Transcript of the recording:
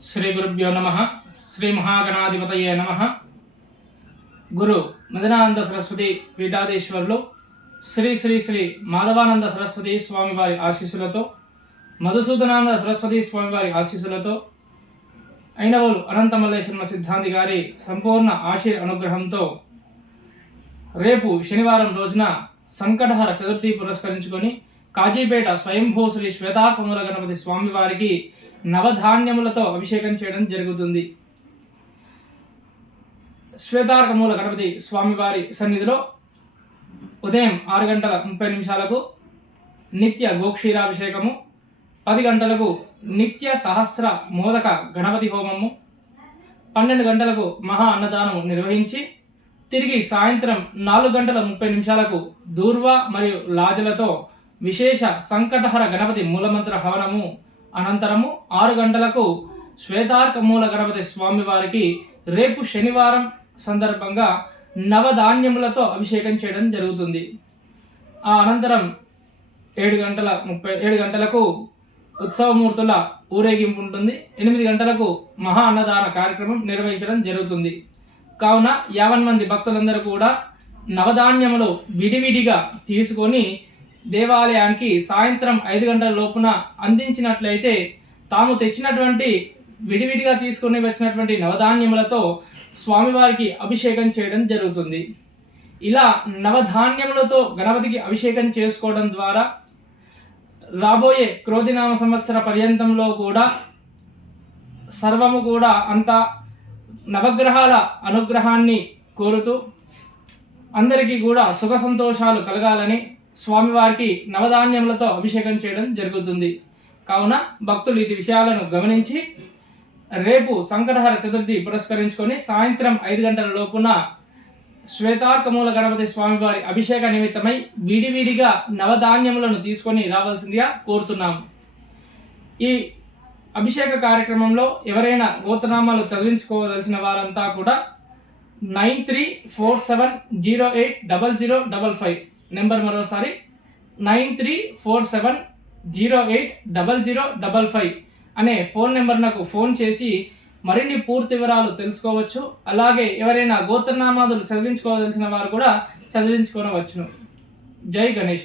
శ్రీ గురుభ్యో నమ. శ్రీ మహాగణాధిపతయే నమ. గురు మదనానంద సరస్వతి పీఠాధీశ్వరులు శ్రీ శ్రీ శ్రీ మాధవానంద సరస్వతి స్వామివారి ఆశీస్సులతో మధుసూదనానంద సరస్వతి స్వామివారి ఆశీస్సులతో అయినవులు అనంతమల్లేశ్వర సిద్ధాంతి గారి సంపూర్ణ ఆశీర్ అనుగ్రహంతో రేపు శనివారం రోజున సంకటహర చతుర్థి పురస్కరించుకొని కాజీపేట స్వయంభూ శ్రీ శ్వేతాకమూల గణపతి స్వామివారికి నవధాన్యములతో అభిషేకం చేయడం జరుగుతుంది. శ్వేతార్కమూల గణపతి స్వామివారి సన్నిధిలో ఉదయం ఆరు గంటల ముప్పై నిమిషాలకు నిత్య గోక్షీరాభిషేకము పది గంటలకు నిత్య సహస్ర మోదక గణపతి హోమము పన్నెండు గంటలకు మహా అన్నదానము నిర్వహించి తిరిగి సాయంత్రం నాలుగు గంటల ముప్పై నిమిషాలకు దూర్వ మరియు లాజలతో విశేష సంకటహర గణపతి మూలమంత్ర హవనము అనంతరము ఆరు గంటలకు శ్వేతార్క మూల గణపతి స్వామి వారికి రేపు శనివారం సందర్భంగా నవధాన్యములతో అభిషేకం చేయడం జరుగుతుంది. ఆ అనంతరం ఏడు గంటల ముప్పై ఏడు గంటలకు ఉత్సవమూర్తుల ఊరేగింపు ఉంటుంది. ఎనిమిది గంటలకు మహా అన్నదాన కార్యక్రమం నిర్వహించడం జరుగుతుంది. కావున యావన్ మంది భక్తులందరూ కూడా నవధాన్యములు విడివిడిగా తీసుకొని దేవాలయానికి సాయంత్రం ఐదు గంటల లోపున అందించినట్లయితే తాము తెచ్చినటువంటి విడివిడిగా తీసుకొని వచ్చినటువంటి నవధాన్యములతో స్వామివారికి అభిషేకం చేయడం జరుగుతుంది. ఇలా నవధాన్యములతో గణపతికి అభిషేకం చేసుకోవడం ద్వారా రాబోయే క్రోధినామ సంవత్సర పర్యంతంలో కూడా సర్వము కూడా అంతా నవగ్రహాల అనుగ్రహాన్ని కోరుతూ అందరికీ కూడా సుఖ సంతోషాలు కలగాలని స్వామివారికి నవధాన్యములతో అభిషేకం చేయడం జరుగుతుంది. కావున భక్తులు ఇటు విషయాలను గమనించి రేపు సంకటహర చతుర్థి పురస్కరించుకొని సాయంత్రం ఐదు గంటల లోపున శ్వేతార్కమూల గణపతి స్వామివారి అభిషేక నిమిత్తమై విడివిడిగా నవధాన్యములను తీసుకొని రావాల్సిందిగా కోరుతున్నాము ఈ అభిషేక కార్యక్రమంలో ఎవరైనా గోత్రనామాలు చదివించుకోవలసిన వారంతా కూడా nine three four seven zero eight double zero double five. Number మరోసారి. Nine three four seven zero eight double zero double five. అనే ఫోన్ నెంబర్ నాకు ఫోన్ చేసి మరిన్ని పూర్తి వివరాలు తెలుసుకోవచ్చు. అలాగే ఎవరైనా గోత్రనామాదులు చదివించుకోవాల్సిన వారు కూడా చదివించుకోనవచ్చును. జై గణేష.